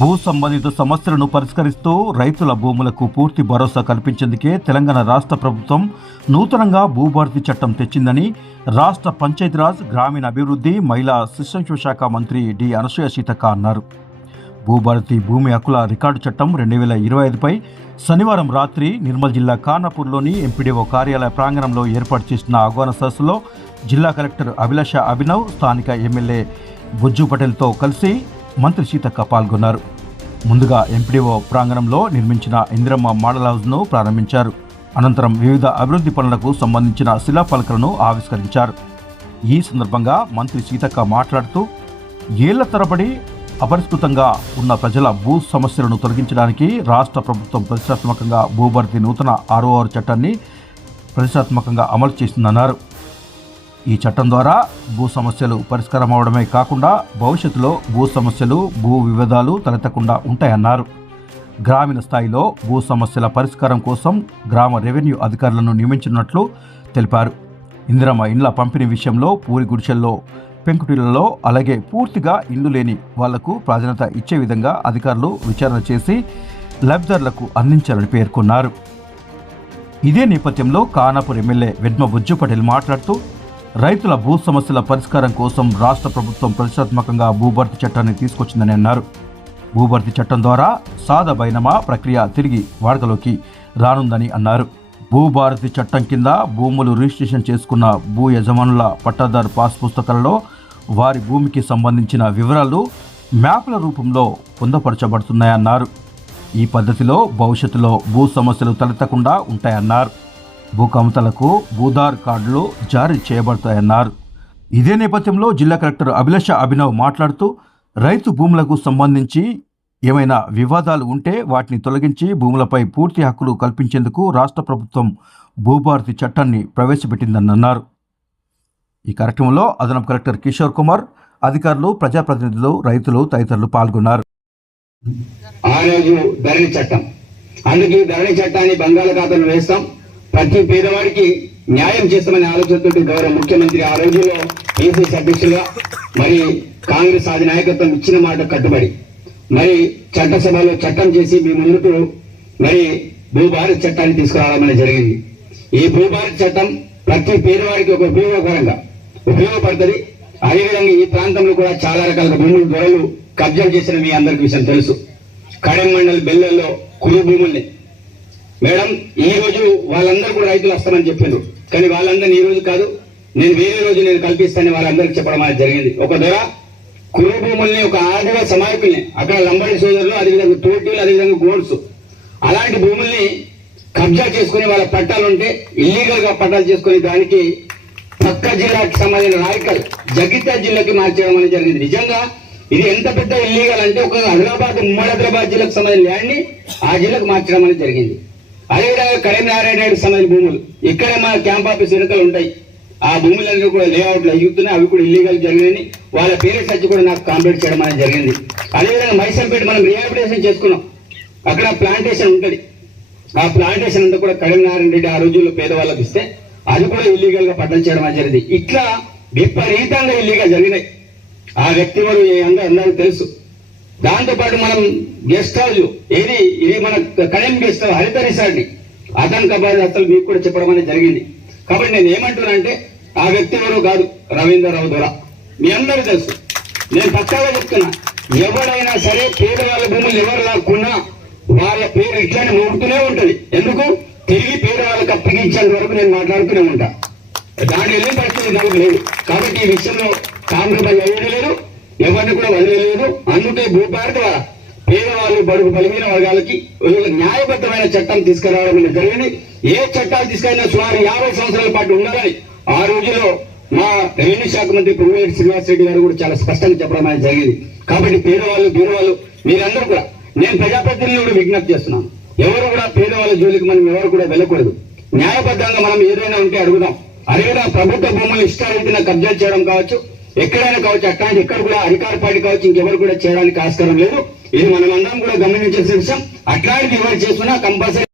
భూ సంబంధిత సమస్యలను పరిష్కరిస్తూ రైతుల భూములకు పూర్తి భరోసా కల్పించేందుకే తెలంగాణ రాష్ట్ర ప్రభుత్వం నూతనంగా భూభారతి చట్టం తెచ్చిందని రాష్ట్ర పంచాయతీరాజ్ గ్రామీణ అభివృద్ధి మహిళా శిశు శాఖ మంత్రి డి అనసూయ సీతక్క అన్నారు. భూభారతి భూమి హక్కుల రికార్డు చట్టం రెండు వేల ఇరవై ఐదుపై శనివారం రాత్రి నిర్మల్ జిల్లా ఖానాపూర్లోని ఎంపీడీఓ కార్యాలయ ప్రాంగణంలో ఏర్పాటు చేసిన ఆహ్వాన సదస్సులో జిల్లా కలెక్టర్ అభిలాష అభినవ్ స్థానిక ఎమ్మెల్యే బుజ్జు పటేల్తో కలిసి మంత్రి సీతక్క పాల్గొన్నారు. ముందుగా ఎంపీడీఓ ప్రాంగణంలో నిర్మించిన ఇందిరమ్మ మోడల్ హౌస్ను ప్రారంభించారు. అనంతరం వివిధ అభివృద్ధి పనులకు సంబంధించిన శిలాఫలకలను ఆవిష్కరించారు. ఈ సందర్భంగా మంత్రి సీతక్క మాట్లాడుతూ ఏళ్ళ తరబడి అపరిష్కృతంగా ఉన్న ప్రజల భూ సమస్యలను తొలగించడానికి రాష్ట్ర ప్రభుత్వం ప్రతిష్టాత్మకంగా భూభర్తీ నూతన ఆర్ఓఆర్ చట్టాన్ని ప్రతిష్టాత్మకంగా అమలు చేసిందన్నారు. ఈ చట్టం ద్వారా భూ సమస్యలు పరిష్కారం అవడమే కాకుండా భవిష్యత్తులో భూ సమస్యలు భూ వివాదాలు తలెత్తకుండా ఉంటాయన్నారు. గ్రామీణ స్థాయిలో భూ సమస్యల పరిష్కారం కోసం గ్రామ రెవెన్యూ అధికారులను నియమించినట్లు తెలిపారు. ఇందిరమ్మ ఇండ్ల పంపిణీ విషయంలో పూరి గుడిసెల్లో పెంకుటిళ్ళలో అలాగే పూర్తిగా ఇల్లు లేని వాళ్ళకు ప్రాధాన్యత ఇచ్చే విధంగా అధికారులు విచారణ చేసి లబ్ధిదారులకు అందించాలని పేర్కొన్నారు. ఇదే నేపథ్యంలో కానాపూర్ ఎమ్మెల్యే వెడ్మ బుజ్జు పటేల్ మాట్లాడుతూ రైతుల భూ సమస్యల పరిష్కారం కోసం రాష్ట్ర ప్రభుత్వం ప్రతిష్టాత్మకంగా భూభర్తీ చట్టాన్ని తీసుకొచ్చిందని అన్నారు. భూభర్తీ చట్టం ద్వారా సాద బైనమా ప్రక్రియ తిరిగి వాడుకలోకి రానుందని అన్నారు. భూభారతి చట్టం కింద భూములు రిజిస్ట్రేషన్ చేసుకున్న భూ యజమానుల పట్టాదారు పాస్ పుస్తకాలలో వారి భూమికి సంబంధించిన వివరాలు మ్యాప్ల రూపంలో పొందపరచబడుతున్నాయన్నారు. ఈ పద్ధతిలో భవిష్యత్తులో భూ సమస్యలు తలెత్తకుండా ఉంటాయన్నారు. భూ భూధార్ కార్డులు జారీ చేయబడతాయన్నారు. ఇదే నేపథ్యంలో జిల్లా కలెక్టర్ అభిలాష అభినవ్ మాట్లాడుతూ రైతు భూములకు సంబంధించి ఏమైనా వివాదాలు ఉంటే వాటిని తొలగించి భూములపై పూర్తి హక్కులు కల్పించేందుకు రాష్ట్ర ప్రభుత్వం భూభారతి చట్టాన్ని ప్రవేశపెట్టిందని అన్నారు ఈ కార్యక్రమంలో అదనపు కలెక్టర్ కిషోర్ కుమార్ అధికారులు ప్రజాప్రతినిధులు రైతులు తదితరులు పాల్గొన్నారు. ఆ రోజు ధరణి చట్టం. అందుకే ధరణి చట్టాన్ని బంగాళాఖాతంలో వేస్తాం. ప్రతి పేదవాడికి న్యాయం చేస్తామనే ఆలోచనతో గౌరవ ముఖ్యమంత్రి ఆ రోజుల్లో ఏసీసీ అధ్యక్షులుగా మరి కాంగ్రెస్ అధినాయకత్వం ఇచ్చిన మాట కట్టుబడి. మరి చట్టసభలో చట్టం చేసి మీ ముందుకు మరి భూభారత్ చట్టాన్ని తీసుకురావడం జరిగింది. ఈ భూభారత్ చట్టం ప్రతి పేదవాడికి ఒక ఉపయోగకరంగా ఉపయోగపడుతుంది. అదేవిధంగా ఈ ప్రాంతంలో కూడా చాలా రకాల భూములు దొరలు కబ్జా చేసిన మీ అందరికి విషయం తెలుసు. కడెం మండల్ బెల్లల్లో కురు భూముల్ని మేడం ఈ రోజు వాళ్ళందరూ కూడా రైతులు వస్తామని చెప్పారు కానీ వాళ్ళందరినీ ఈ రోజు కాదు నేను వేరే రోజు నేను కల్పిస్తానని వాళ్ళందరికీ చెప్పడం అనేది జరిగింది. ఒక ధర కురు భూముల్ని ఒక ఆదివ సమాయకుల్ని అక్కడ లంబడి సోదరులు అదేవిధంగా తోటీలు అదేవిధంగా గోడ్స్ అలాంటి భూముల్ని కబ్జా చేసుకుని వాళ్ళ పట్టాలు ఉంటే ఇల్లీగల్గా పట్టాలు చేసుకుని దానికి పక్క జిల్లాకి సంబంధించిన రాయకల్ జగిత్యాల జిల్లాకి మార్చడం అనేది జరిగింది. నిజంగా ఇది ఎంత పెద్ద ఇల్లీగల్ అంటే ఒక హైదరాబాద్ ఉమ్మడి హైదరాబాద్ జిల్లాకు సంబంధించిన ల్యాండ్ని ఆ జిల్లాకు మార్చడం అనేది జరిగింది. అదేవిధంగా కరీంనారాయణ రెడ్డి సంబంధించిన భూములు. ఇక్కడ మా క్యాంప్ ఆఫీస్ ఎడతలు ఉంటాయి. ఆ భూములన్నీ కూడా లేఅవుట్లు అయ్యుతున్నాయి అవి కూడా ఇల్లీగల్ జరిగినాయి. వాళ్ళ పేరెంట్స్ వచ్చి కూడా నాకు కాంప్లీట్ చేయడం అనేది జరిగింది. అదేవిధంగా మైసంపేట మనం రిహాబిలిటేషన్ చేసుకున్నాం. అక్కడ ప్లాంటేషన్ ఉంటుంది. ఆ ప్లాంటేషన్ అంతా కూడా కరీంనారాయణ రెడ్డి ఆ రోజుల్లో పేదవాళ్ళకి ఇస్తే అది కూడా ఇల్లీగల్గా చేయడం అనేది జరిగింది. ఇట్లా విపరీతంగా ఇల్లీగల్ జరిగినాయి. ఆ వ్యక్తి వారు అందరూ అందరికీ తెలుసు. దాంతోపాటు మనం గెస్ట్ హౌస్ ఏది ఇది మన Kalyan guest house Haritha resort అతను కబాద్ అసలు మీకు కూడా చెప్పడం అనేది జరిగింది. కాబట్టి నేను ఏమంటున్నానంటే ఆ వ్యక్తి ఎవరు కాదు రవీంద్రరావు దొర. మీ అందరూ తెలుసు. నేను పక్కాగా చెప్తున్నా ఎవరైనా సరే పేదవాళ్ళ భూములు ఎవరు లాక్కున్నా వాళ్ళ పేరు ఇట్లానే మోగుతూనే ఉంటుంది. ఎందుకు? తిరిగి పేదవాళ్ళకి అప్పగించేంత వరకు నేను మాట్లాడుతూనే ఉంటా. దాని వెళ్ళే పరిస్థితి నాకు లేదు కాబట్టి ఈ విషయంలో కాంగ్రెస్ అయ్యేది లేదు. ఎవరిని కూడా వదిలేదు అందుకే భూభారత పేదవాళ్ళు బడుగు బలహీన వర్గాలకి న్యాయబద్ధమైన చట్టం తీసుకురావడం జరిగింది. ఏ చట్టాలు తీసుకెళ్ళినా సుమారు యాభై సంవత్సరాల పాటు ఉండాలని ఆ రోజుల్లో మా రెవెన్యూ శాఖ మంత్రి పొంగులేటి శ్రీనివాస్ రెడ్డి గారు కూడా చాలా స్పష్టంగా చెప్పడం అనేది జరిగింది. కాబట్టి పేదవాళ్ళు బీదవాళ్ళు మీరందరూ కూడా నేను ప్రజాప్రతినిధులు కూడా విజ్ఞప్తి చేస్తున్నాను. ఎవరు కూడా పేదవాళ్ళ జోలికి మనం ఎవరు కూడా వెళ్ళకూడదు. న్యాయబద్ధంగా మనం ఏదైనా ఉంటే అడుగుదాం. అదేవిధంగా ప్రభుత్వ భూములు ఇష్టారీతిన కబ్జా చేయడం కావచ్చు. ఎక్కడైనా కావచ్చు అట్లాంటి ఎక్కడ కూడా అధికార పార్టీ కావచ్చు ఇంకెవరు కూడా చేయడానికి ఆస్కారం లేదు. ఇది మనం అందరం కూడా గమనించాల్సిన విషయం. అట్లాంటివి ఎవరు చేస్తున్నా కంపల్సరీ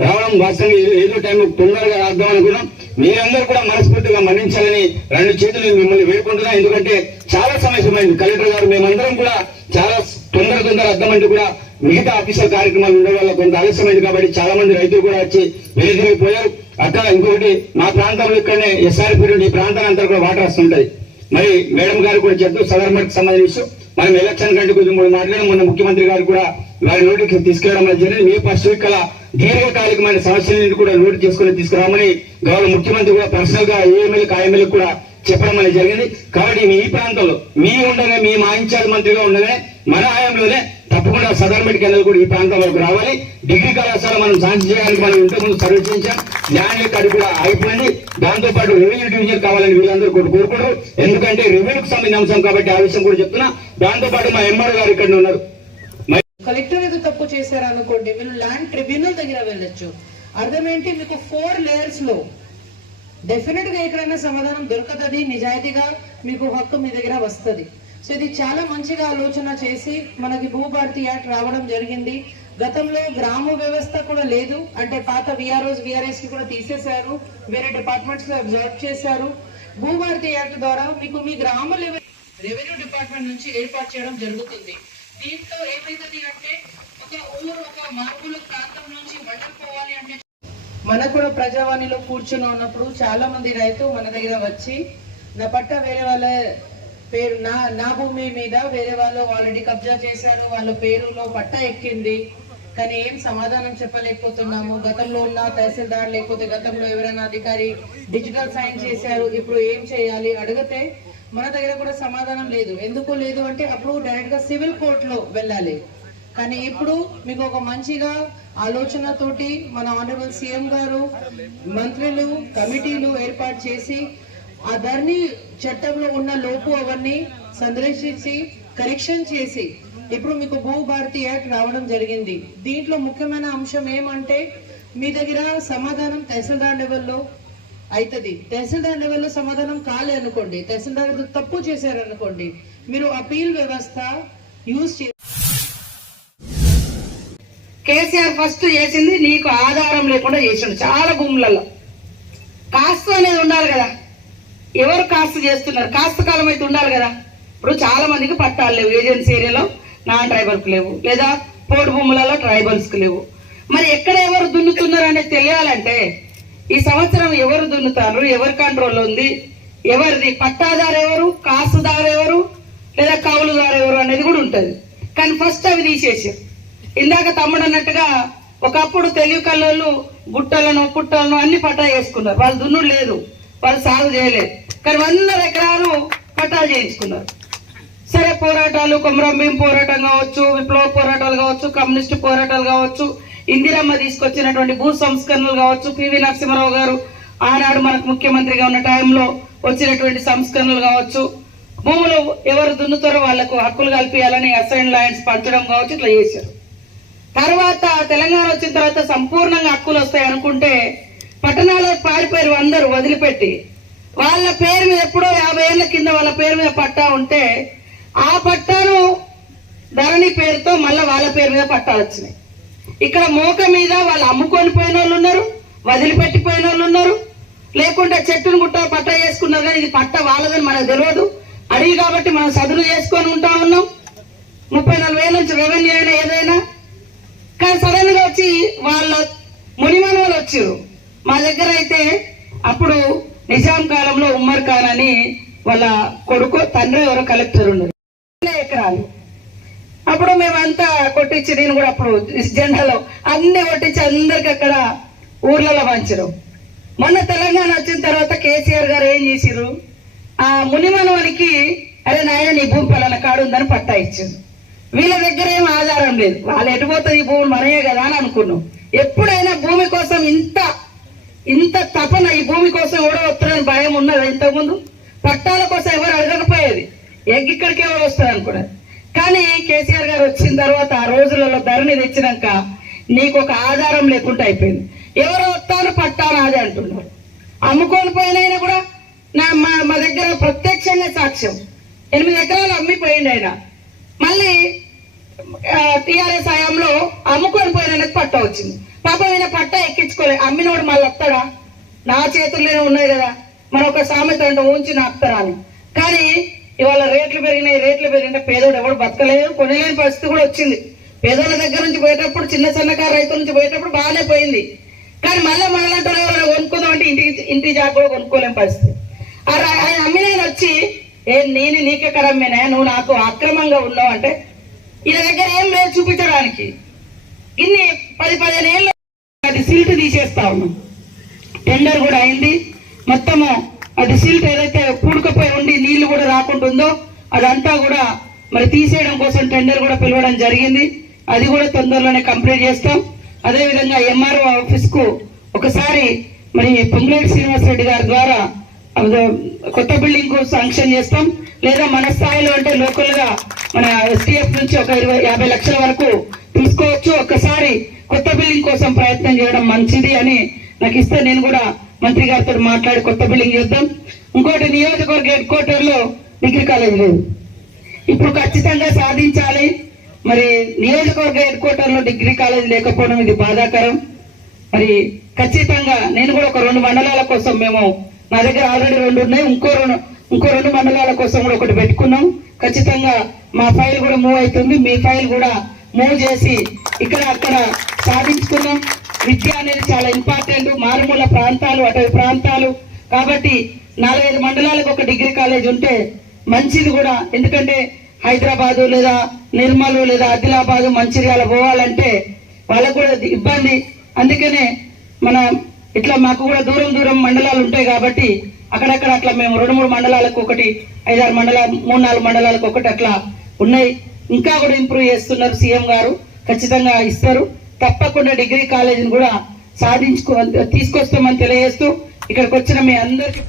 రావడం వాస్తవం. ఏదో- టైం తొందరగా రాద్దాం అనుకున్నాం. మీరందరూ కూడా మనస్ఫూర్తిగా మన్నించాలని రెండు చేతులు మిమ్మల్ని వేడుకుంటున్నా. ఎందుకంటే చాలా సమస్యమైంది కలెక్టర్ గారు మేమందరం కూడా చాలా తొందరగా తొందర అర్థమంటే కూడా మిగతా ఆఫీసర్ కార్యక్రమాలు ఉండడం వల్ల కొంత ఆలస్యమైంది కాబట్టి చాలా మంది రైతులు కూడా వచ్చి వెలుదిరిగిపోయారు అక్కడ ఇంకొకటి మా ప్రాంతంలో ఇక్కడనే ఎస్ఆర్పీ పీరియడ్ ఈ ప్రాంతాన్ని అంతా కూడా వాటర్ వస్తుంటది మరి మేడం గారు కూడా చెప్తూ సదర్మకి సంబంధించి మనం ఎలక్షన్ కంటే కొంచెం మూడు మాట్లాడడం మొన్న ముఖ్యమంత్రి గారు కూడా వారి నోటికి తీసుకురావడం జరిగింది. మీ ఫస్ట్ వీక్ కల దీర్ఘకాలికమైన సమస్యలను కూడా నోటు చేసుకుని తీసుకురామని గౌరవ ముఖ్యమంత్రి కూడా పర్సనల్గా ఏఎంఎల్ కాఎంఎల్ కూడా చెప్పడం అనేది జరిగింది. కాబట్టి మీ ఈ ప్రాంతంలో మీ ఉండగా మీ మా ఇన్ఛార్జ్ మంత్రిగా ఉండగానే మన హయాంలోనే తప్పకుండా సదర్ మెడికల్ కూడా ఈ ప్రాంతంలోకి రావాలి. డిగ్రీ కళాశాల మనం శాంక్షన్ చేయడానికి మనం ఇంతకుముందు సర్వే చేయించాం. ల్యాండ్ యొక్క కూడా అయిపోయింది. దాంతోపాటు రెవెన్యూ డివిజన్ కావాలని వీళ్ళందరూ కూడా కోరుకోరు ఎందుకంటే రెవెన్యూకి సంబంధించిన అంశం కాబట్టి ఆ విషయం కూడా చెప్తున్నా. దాంతోపాటు మా ఎంఆర్ గారు ఇక్కడ ఉన్నారు. కలెక్టర్ ఏదో తప్పు చేశారు అనుకోండి ల్యాండ్ ట్రిబ్యునల్ దగ్గర వెళ్ళొచ్చు. అర్థం ఏంటి మీకు ఫోర్ లేయర్స్లో. డెఫినెట్గా ఎక్కడైనా సమాధానం దొరకదని నిజాయితీగా మీకు హక్కు మీ దగ్గర వస్తుంది. సో ఇది చాలా మంచిగా ఆలోచన చేసి మనకి భూభారతి యాక్ట్ రావడం జరిగింది. గతంలో గ్రామ వ్యవస్థ కూడా లేదు. అంటే పాత విఆర్ఓస్ విఆర్ఎస్కి కూడా తీసేశారు. వేరే డిపార్ట్మెంట్స్లో అబ్జర్వ్ చేశారు. భూభారతి యాక్ట్ ద్వారా మీకు మీ గ్రామ లెవెల్ రెవెన్యూ డిపార్ట్మెంట్ నుంచి ఏర్పాటు చేయడం జరుగుతుంది. దీంతో ఏమైతుంది అంటే ఒక ఊరు ఒక మారుమూల ప్రాంతం నుంచి వెళ్ళిపోవాలి అంటే మనకు కూడా ప్రజావాణిలో కూర్చుని ఉన్నప్పుడు చాలా మంది రైతు మన దగ్గర వచ్చి నా పట్ట వేరే వాళ్ళ పేరు నా నా భూమి మీద వేరే వాళ్ళు ఆల్రెడీ కబ్జా చేశారు వాళ్ళ పేరులో పట్ట ఎక్కింది. కానీ ఏం సమాధానం చెప్పలేకపోతున్నాము. గతంలో ఉన్న తహసీల్దార్ లేకపోతే గతంలో ఎవరైనా అధికారి డిజిటల్ సైన్ చేశారు ఇప్పుడు ఏం చేయాలి? అడిగితే మన దగ్గర కూడా సమాధానం లేదు. ఎందుకు లేదు అంటే అప్పుడు డైరెక్ట్గా సివిల్ కోర్టులో వెళ్ళాలి. కానీ ఇప్పుడు మీకు ఒక మంచిగా ఆలోచనతోటి మన ఆనరబుల్ సీఎం గారు మంత్రులు కమిటీలు ఏర్పాటు చేసి ఆ ధరణి చట్టంలో ఉన్న లోపు అవన్నీ సందర్శించి కరెక్షన్ చేసి ఇప్పుడు మీకు భూభారతి యాక్ట్ రావడం జరిగింది. దీంట్లో ముఖ్యమైన అంశం ఏమంటే మీ దగ్గర సమాధానం తహసీల్దార్ లెవెల్లో అవుతుంది తహసీల్దార్ లెవెల్లో సమాధానం కాలే అనుకోండి తహసీల్దార్ తప్పు చేశారు అనుకోండి మీరు అపీల్ వ్యవస్థ యూజ్ చే కేసీఆర్ ఫస్ట్ చేసింది నీకు ఆధారం లేకుండా చేసిండు. చాలా భూములలో కాస్తూనే అనేది ఉండాలి కదా. ఎవరు కాస్త చేస్తున్నారు? కాస్త కాలం అయితే ఉండాలి కదా. ఇప్పుడు చాలా మందికి పట్టాలు లేవు. ఏజెన్సీ ఏరియాలో నాన్ ట్రైబల్కి లేవు. లేదా పోడు భూములలో ట్రైబల్స్కి లేవు. మరి ఎక్కడ ఎవరు దున్నుతున్నారు అనేది తెలియాలంటే ఈ సంవత్సరం ఎవరు దున్నుతారు? ఎవరి కంట్రోల్ ఉంది? ఎవరిది? పట్టాదారు ఎవరు? కాసుదారు ఎవరు? లేదా కౌలుదారు ఎవరు అనేది కూడా ఉంటుంది. కానీ ఫస్ట్ అవి తీసేసారు ఇందాక తమ్ముడు అన్నట్టుగా ఒకప్పుడు తెలుగు కళ్ళు గుట్టలను పుట్టలను అన్ని పట్టా చేసుకున్నారు వాళ్ళు దున్నుడు లేదు. వాళ్ళు సాగు చేయలేదు. కానీ వందల ఎకరాలు పట్టాలు చేయించుకున్నారు. సరే పోరాటాలు కొమరంభీం పోరాటం కావచ్చు విప్లవ పోరాటాలు కావచ్చు కమ్యూనిస్టు పోరాటాలు కావచ్చు ఇందిరమ్మ తీసుకొచ్చినటువంటి భూ సంస్కరణలు కావచ్చు పివి నరసింహారావు గారు ఆనాడు మనకు ముఖ్యమంత్రిగా ఉన్న టైంలో వచ్చినటువంటి సంస్కరణలు కావచ్చు భూములు ఎవరు దున్నుతారో వాళ్ళకు హక్కులు కల్పించాలని అసైన్ ల్యాండ్స్ పంచడం కావచ్చు ఇట్లా చేశారు. తర్వాత తెలంగాణ వచ్చిన తర్వాత సంపూర్ణంగా హక్కులు వస్తాయి అనుకుంటే పట్టణాలకు పారిపోయారు అందరూ వదిలిపెట్టి వాళ్ళ పేరు మీద ఎప్పుడో యాభై ఏళ్ళ కింద వాళ్ళ పేరు మీద పట్టా ఉంటే ఆ పట్టాను ధరణి పేరుతో మళ్ళీ వాళ్ళ పేరు మీద పట్టా వచ్చినాయి. ఇక్కడ మోక మీద వాళ్ళు అమ్ముకొని పోయిన వాళ్ళు ఉన్నారు వదిలిపెట్టిపోయిన వాళ్ళు ఉన్నారు. లేకుంటే చెట్టును గుట్ట పట్టా చేసుకున్నారు కానీ ఇది పట్ట వాళ్ళదని మనకు తెలియదు. అడిగి కాబట్టి మనం సదును చేసుకొని ఉంటా ఉన్నాం. ముప్పై నలభై వేల నుంచి రెవెన్యూ అయినా ఏదైనా. కానీ సడన్గా వచ్చి వాళ్ళ మునిమనవలు వచ్చారు. మా దగ్గర అయితే అప్పుడు నిజాం కాలంలో ఉమ్మర్ ఖాన్ అని వాళ్ళ కొడుకు తండ్రి ఎవరో కలెక్టర్ ఉన్నారు. ఎకరాలు. అప్పుడు మేమంతా కొట్టించి నేను కూడా అప్పుడు జెండాలో అన్ని కొట్టించి అందరికి అక్కడ ఊర్లలో పంచరు మొన్న తెలంగాణ వచ్చిన తర్వాత కేసీఆర్ గారు ఏం చేసిర్రు? ఆ మునిమనవానికి అరే నాయన నీ భూమి పలానా కాడు ఉందని పట్టా ఇచ్చారు వీళ్ళ దగ్గర ఏం ఆధారం లేదు. వాళ్ళు ఎటుపోతుంది ఈ భూమి మనయే కదా అని అనుకున్నాం. ఎప్పుడైనా భూమి కోసం ఇంత ఇంత తపన ఈ భూమి కోసం ఎవడో వస్తారని భయం ఉన్నది ఇంతకుముందు? పట్టాల కోసం ఎవరు అడగకపోయేది? ఎగ్ ఇక్కడికి ఎవరు వస్తారు కూడా. కానీ కేసీఆర్ గారు వచ్చిన తర్వాత ఆ రోజులలో ధరని తెచ్చినాక నీకు ఒక ఆధారం లేకుండా అయిపోయింది. ఎవరు వస్తాను పట్టాను అది అంటున్నారు. అమ్ముకొని పోయినైనా కూడా నా మా మా దగ్గర ప్రత్యక్షంగా సాక్ష్యం. ఎనిమిది ఎకరాలు అమ్మిపోయింది ఆయన. మళ్ళీ టిఆర్ఎస్ హయాంలో అమ్ముకొని పోయిన పట్ట వచ్చింది. పాపం ఆయన పట్ట ఎక్కించుకోలే అమ్మినోడు మళ్ళీ వస్తాడా? నా చేతుల్లోనే ఉన్నాయి కదా. మన ఒక సామెత అంటే ఉంచి నాపుతారా అని కానీ ఇవాళ రేట్లు పెరిగినాయి రేట్లు పెరిగినా పేదోడు ఎవడు బతకలేదు కొనలేని పరిస్థితి కూడా వచ్చింది. పేదోళ్ళ దగ్గర నుంచి పోయేటప్పుడు చిన్న సన్నకారు రైతుల నుంచి పోయేటప్పుడు బాగానే పోయింది. కానీ మళ్ళీ మనలంటే ఎవరైనా కొనుక్కుందాం అంటే ఇంటికి ఇంటి జాబ్ కూడా కొనుక్కోలేని పరిస్థితి. ఆ ఆయన అమ్మినాయన వచ్చి ఏ నేను నీకెక్కడ అమ్మినా నువ్వు నాకు అక్రమంగా ఉన్నావు అంటే ఈయన దగ్గర ఏం లేదు చూపించడానికి. ఇన్ని పది పదిహేను ఏళ్ళు అది సిల్ట్ తీసేస్తా ఉన్నాం. టెండర్ కూడా అయింది. మొత్తము అది సిల్ట్ ఏదైతే కూడుకపోయి ఉండి నీళ్ళు కూడా రాకుంటుందో అదంతా కూడా మరి తీసేయడం కోసం టెండర్ కూడా పిలవడం జరిగింది. అది కూడా తొందరలోనే కంప్లీట్ చేస్తాం. అదేవిధంగా ఎంఆర్ఓ ఆఫీస్కు ఒకసారి మరి పొంగులేటి శ్రీనివాసరెడ్డి గారి ద్వారా కొత్త బిల్డింగ్కు శాంక్షన్ చేస్తాం. లేదా మన స్థాయిలో అంటే లోకల్గా మన ఎస్టీఎఫ్ నుంచి ఒక ఇరవై యాభై లక్షల వరకు తీసుకోవచ్చు. ఒక్కసారి కొత్త బిల్డింగ్ కోసం ప్రయత్నం చేయడం మంచిది అని నాకు ఇస్తే నేను కూడా మంత్రి గారితో మాట్లాడి కొత్త బిల్డింగ్ చేద్దాం. ఇంకోటి నియోజకవర్గ హెడ్ క్వార్టర్లో డిగ్రీ కాలేజ్ లేదు. ఇప్పుడు ఖచ్చితంగా సాధించాలి. మరి నియోజకవర్గ హెడ్ క్వార్టర్లో డిగ్రీ కాలేజ్ లేకపోవడం ఇది బాధాకరం. మరి ఖచ్చితంగా నేను కూడా ఒక రెండు మండలాల కోసం మేము నా దగ్గర ఆల్రెడీ రెండు ఉన్నాయి. ఇంకో రెండు ఇంకో రెండు మండలాల కోసం కూడా ఒకటి పెట్టుకున్నాం. ఖచ్చితంగా మా ఫైల్ కూడా మూవ్ అవుతుంది. మీ ఫైల్ కూడా మూవ్ చేసి ఇక్కడ అక్కడ సాధించుకున్నాం. విద్య అనేది చాలా ఇంపార్టెంట్. మారుమూల ప్రాంతాలు అటవీ ప్రాంతాలు. కాబట్టి నాలుగైదు మండలాలకు ఒక డిగ్రీ కాలేజ్ ఉంటే మంచిది కూడా. ఎందుకంటే హైదరాబాదు లేదా నిర్మల్ లేదా ఆదిలాబాదు మంచిర్యాల పోవాలంటే వాళ్ళకు కూడా ఇబ్బంది. అందుకనే మన ఇట్లా మాకు కూడా దూరం దూరం మండలాలు ఉంటాయి కాబట్టి అక్కడక్కడ అట్లా మేము రెండు మూడు మండలాలకు ఒకటి ఐదారు మండలాలు మూడు నాలుగు మండలాలకు ఒకటి అట్లా ఉన్నాయి. ఇంకా కూడా ఇంప్రూవ్ చేస్తున్నారు సీఎం గారు. ఖచ్చితంగా ఇస్తారు. తప్పకుండా డిగ్రీ కాలేజీని కూడా సాధించుకో తీసుకొస్తామని తెలియజేస్తూ ఇక్కడికి వచ్చిన మీ అందరికీ